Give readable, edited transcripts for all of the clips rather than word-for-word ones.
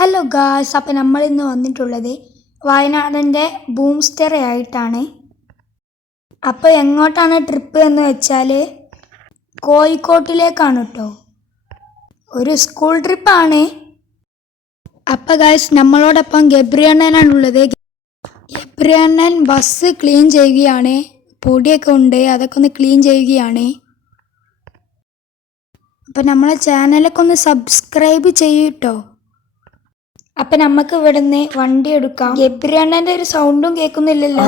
Hello guys, അപ്പം നമ്മളിന്ന് വന്നിട്ടുള്ളത് വയനാടിൻ്റെ ബൂം സ്റ്റേ ആയിട്ടാണ്. അപ്പോൾ എങ്ങോട്ടാണ് ട്രിപ്പ് എന്ന് വെച്ചാൽ കോഴിക്കോട്ടിലേക്കാണ് കേട്ടോ. ഒരു സ്കൂൾ ട്രിപ്പാണ്. അപ്പോൾ ഗായ്സ്, നമ്മളോടൊപ്പം ഗബ്രിയണ്ണനാണുള്ളത്. ഗബ്രിയണ്ണൻ ബസ് ക്ലീൻ ചെയ്യുകയാണ്. പൊടിയൊക്കെ ഉണ്ട്, അതൊക്കെ ഒന്ന് ക്ലീൻ ചെയ്യുകയാണ്. അപ്പം നമ്മളെ ചാനലൊക്കെ ഒന്ന് സബ്സ്ക്രൈബ് ചെയ്യൂട്ടോ. അപ്പൊ നമുക്ക് ഇവിടുന്ന് വണ്ടി എടുക്കാം. ഗബ്രിയണ്ണന്റെ ഒരു സൗണ്ടും കേൾക്കുന്നില്ലല്ലോ.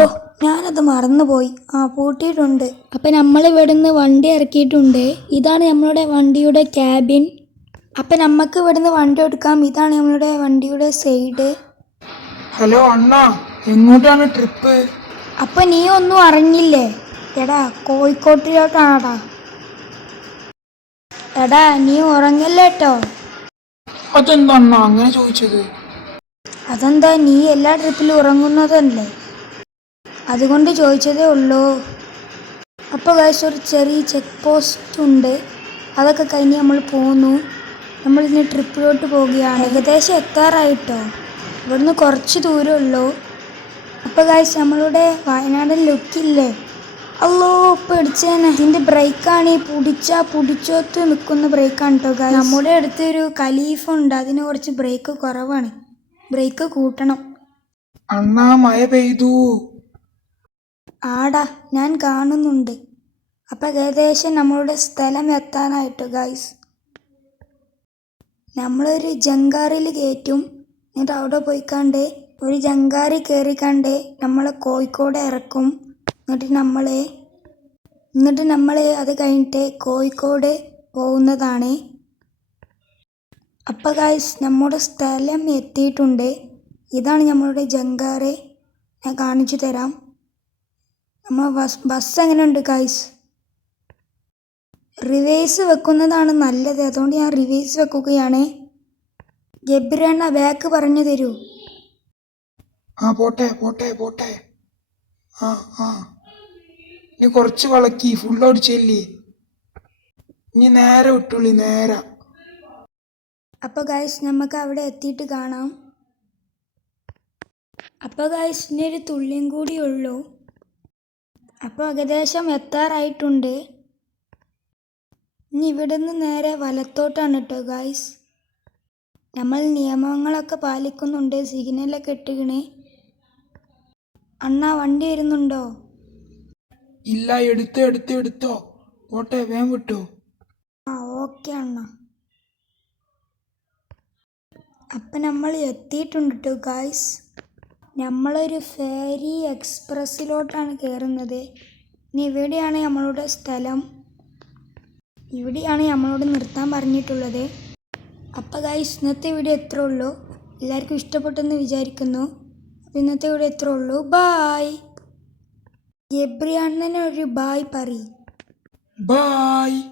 ഓ, ഞാനത് മറന്നുപോയി. പൂട്ടിയിട്ടുണ്ട്. അപ്പൊ നമ്മൾ ഇവിടുന്ന് വണ്ടി ഇറക്കിയിട്ടുണ്ട്. ഇതാണ് നമ്മളുടെ വണ്ടിയുടെ ക്യാബിൻ. അപ്പൊ നമുക്ക് ഇവിടുന്ന് വണ്ടി എടുക്കാം. ഇതാണ് നമ്മളുടെ വണ്ടിയുടെ സൈഡ്. ഹലോ അണ്ണാ, എങ്ങോട്ടാണ് ട്രിപ്പ്? അപ്പൊ നീ ഒന്നും അറിഞ്ഞില്ലേ? എടാ, കോഴിക്കോട്ടിലോട്ടാണടാ. എടാ, നീ ഉറങ്ങല്ലേട്ടോ. അതെന്താ അണ്ണാ അങ്ങനെ ചോദിച്ചത്? അതെന്താ, നീ എല്ലാ ട്രിപ്പിലും ഉറങ്ങുന്നതല്ലേ, അതുകൊണ്ട് ചോദിച്ചതേ ഉള്ളൂ. അപ്പോൾ ഗൈസ്, ഒരു ചെറിയ ചെക്ക് പോസ്റ്റ് ഉണ്ട്. അതൊക്കെ കഴിഞ്ഞ് നമ്മൾ പോന്നു. നമ്മളിന്ന് ട്രിപ്പിലോട്ട് പോവുകയാണ്. ഏകദേശം എത്താറായിട്ടോ. ഇവിടുന്ന് കുറച്ച് ദൂരമുള്ളൂ. അപ്പോൾ ഗൈസ്, നമ്മളുടെ വയനാടൻ ലുക്കില്ലേ, അല്ലോ പേടിച്ചേനെ. ഇതിൻ്റെ ബ്രേക്കാണ് പിടിച്ചോത്ത് നിൽക്കുന്ന ബ്രേക്കാണ് കേട്ടോ ഗൈസ്. നമ്മുടെ അടുത്തൊരു ഖലീഫ ഉണ്ട്, അതിന് കുറച്ച് ബ്രേക്ക് കുറവാണ്. ബ്രേക്ക് കൂട്ടണം. അണ്ണാ, മഴ പെയ്തു. ആടാ, ഞാൻ കാണുന്നുണ്ട്. അപ്പം ഏകദേശം നമ്മളുടെ സ്ഥലം എത്താനായിട്ട് ഗൈസ്. നമ്മളൊരു ജങ്കാറിൽ കയറ്റും. എന്നിട്ട് അവിടെ പോയിക്കാണ്ട് ഒരു ജങ്കാറി കയറിക്കാണ്ട് നമ്മളെ കോഴിക്കോട് ഇറക്കും. എന്നിട്ട് നമ്മൾ അത് കഴിഞ്ഞിട്ട് കോഴിക്കോട് പോകുന്നതാണ്. അപ്പോൾ ഗൈസ്, നമ്മുടെ സ്ഥലം എത്തിയിട്ടുണ്ട്. ഇതാണ് നമ്മളുടെ ജങ്കാറ്. ഞാൻ കാണിച്ചു തരാം. നമ്മൾ ബസ് എങ്ങനെയുണ്ട് ഗൈസ്? റിവേഴ്സ് വെക്കുന്നതാണ് നല്ലത്, അതുകൊണ്ട് ഞാൻ റിവേഴ്സ് വെക്കുകയാണ്. ഗബ്രിയണ്ണ, ബാക്ക് പറഞ്ഞു തരൂ. പോട്ടെ പോട്ടെ പോട്ടെ. ഇനി കുറച്ച് വളക്കി ഫുൾ ഓടിച്ചല്ലേ. ഇനി നേരെ വിട്ടുള്ളി, നേരെ. അപ്പോൾ ഗൈസ്, നമുക്ക് അവിടെ എത്തിയിട്ട് കാണാം. അപ്പോൾ ഗൈസ്, ഇനി ഒരു തുള്ളിയും കൂടി ഉള്ളൂ. അപ്പോൾ ഏകദേശം എത്താറായിട്ടുണ്ട്. ഇനി ഇവിടുന്ന് നേരെ വലത്തോട്ടാണ് കേട്ടോ ഗൈസ്. നമ്മൾ നിയമങ്ങളൊക്കെ പാലിക്കുന്നുണ്ട്. സിഗ്നലൊക്കെ ഇട്ടുകണേ. അണ്ണാ, വണ്ടി വരുന്നുണ്ടോ? ഇല്ല, എടുത്തോ. പോട്ടെ, വേഗം വിട്ടോ. ഓക്കെ അണ്ണാ. അപ്പം നമ്മൾ എത്തിയിട്ടുണ്ട് കേട്ടോ ഗൈസ്. നമ്മളൊരു ഫെറി എക്സ്പ്രസ്സിലോട്ടാണ് കയറുന്നത്. ഇനി ഇവിടെയാണ് നമ്മളുടെ സ്ഥലം. ഇവിടെയാണ് നമ്മളോട് നിർത്താൻ പറഞ്ഞിട്ടുള്ളത്. അപ്പോൾ ഗൈസ്, ഇന്നത്തെ വീഡിയോ എത്ര ഉള്ളൂ. എല്ലാവർക്കും ഇഷ്ടപ്പെട്ടെന്ന് വിചാരിക്കുന്നു. അപ്പോൾ ഇന്നത്തെ വീഡിയോ എത്ര ഉള്ളൂ. ബായ്. ഗബ്രിയണ്ണന് ഒരു ബായ് പറയും. ബായ്.